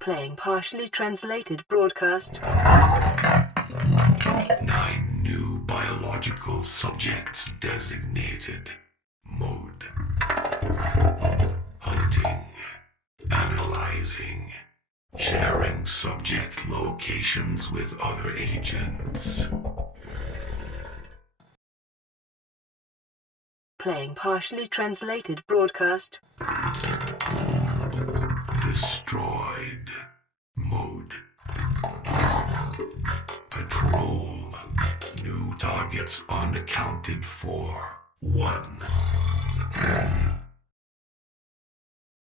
Playing partially translated broadcast. 9 new biological subjects designated. Mode: hunting, analyzing, sharing subject locations with other agents. Playing partially translated broadcast. Destroyed. Mode: patrol. New targets unaccounted for. 1.